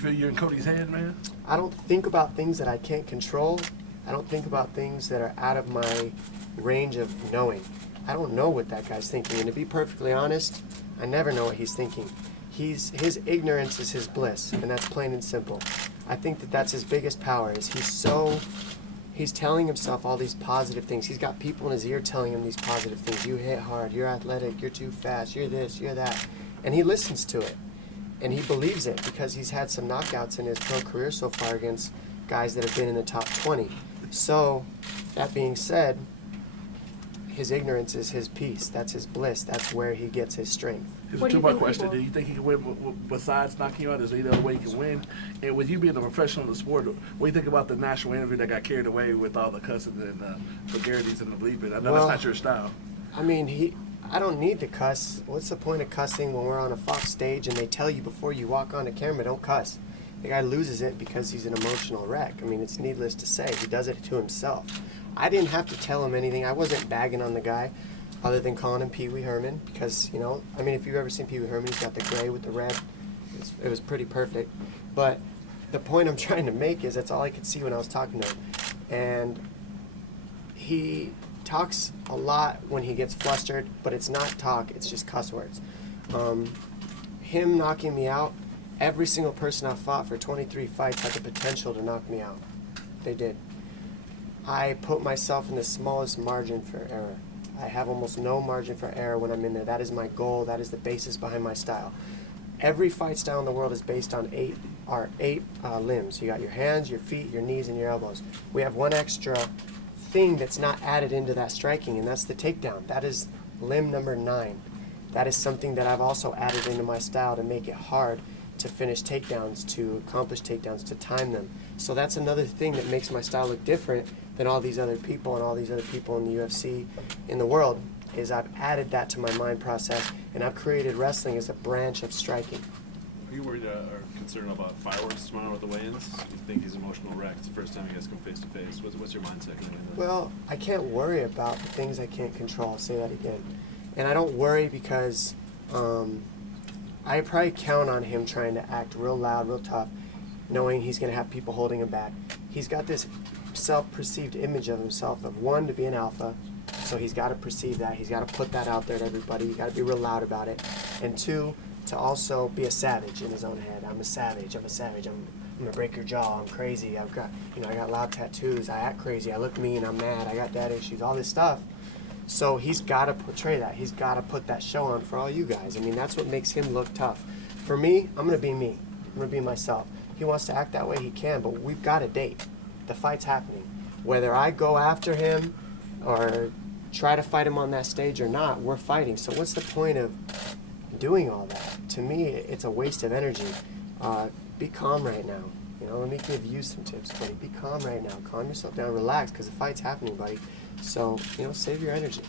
You feel you're in Cody's hand, man? I don't think about things that I can't control. I don't think about things that are out of my range of knowing. I don't know what that guy's thinking, and to be perfectly honest, I never know what he's thinking. His ignorance is his bliss, and that's plain and simple. I think that that's his biggest power, is he's telling himself all these positive things. He's got people in his ear telling him these positive things. You hit hard, you're athletic, you're too fast, you're this, you're that. And he listens to it. And he believes it because he's had some knockouts in his pro career so far against guys that have been in the top 20. So, that being said, his ignorance is his peace. That's his bliss. That's where he gets his strength. Here's a two-part question. Do you think he can win besides knocking you out? Is there any other way he can win? And with you being a professional in the sport, what do you think about the national interview that got carried away with all the cussing and vulgarities and the bleeping? I know that's not your style. I mean, I don't need to cuss. What's the point of cussing when we're on a Fox stage and they tell you before you walk on the camera, don't cuss? The guy loses it because he's an emotional wreck. I mean, it's needless to say. He does it to himself. I didn't have to tell him anything. I wasn't bagging on the guy other than calling him Pee Wee Herman because, you know, I mean, if you've ever seen Pee Wee Herman, he's got the gray with the red. It was pretty perfect. But the point I'm trying to make is that's all I could see when I was talking to him. And he talks a lot when he gets flustered, but it's not talk, it's just cuss words. Him knocking me out, every single person I fought for 23 fights had the potential to knock me out. They did. I put myself in the smallest margin for error. I have almost no margin for error when I'm in there. That is my goal. That is the basis behind my style. Every fight style in the world is based on eight limbs. You got your hands, your feet, your knees, and your elbows. We have one extra thing that's not added into that striking, and that's the takedown. That is limb number 9. That is something that I've also added into my style to make it hard to finish takedowns, to accomplish takedowns, to time them. So that's another thing that makes my style look different than all these other people and all these other people in the UFC in the world, is I've added that to my mind process, and I've created wrestling as a branch of striking. Are you worried or concerned about fireworks tomorrow at the weigh-ins? You think he's an emotional wreck? It's the first time you guys come face-to-face. What's your mindset going into that? Well, I can't worry about the things I can't control. I'll say that again. And I don't worry because I probably count on him trying to act real loud, real tough, knowing he's going to have people holding him back. He's got this self-perceived image of himself of, one, to be an alpha, so he's got to perceive that. He's got to put that out there to everybody. You got to be real loud about it. And 2, to also be a savage in his own head. I'm a savage. I'm gonna break your jaw. I'm crazy. I got loud tattoos. I act crazy. I look mean. I'm mad. I got dad issues. All this stuff. So he's got to portray that. He's got to put that show on for all you guys. I mean, that's what makes him look tough. For me, I'm gonna be me. I'm gonna be myself. He wants to act that way, he can, but we've got a date. The fight's happening. Whether I go after him or try to fight him on that stage or not, we're fighting. So what's the point of doing all that? To me, it's a waste of energy. Be calm right now. You know, let me give you some tips, buddy. Be calm right now. Calm yourself down, relax, because the fight's happening, buddy. So, you know, save your energy.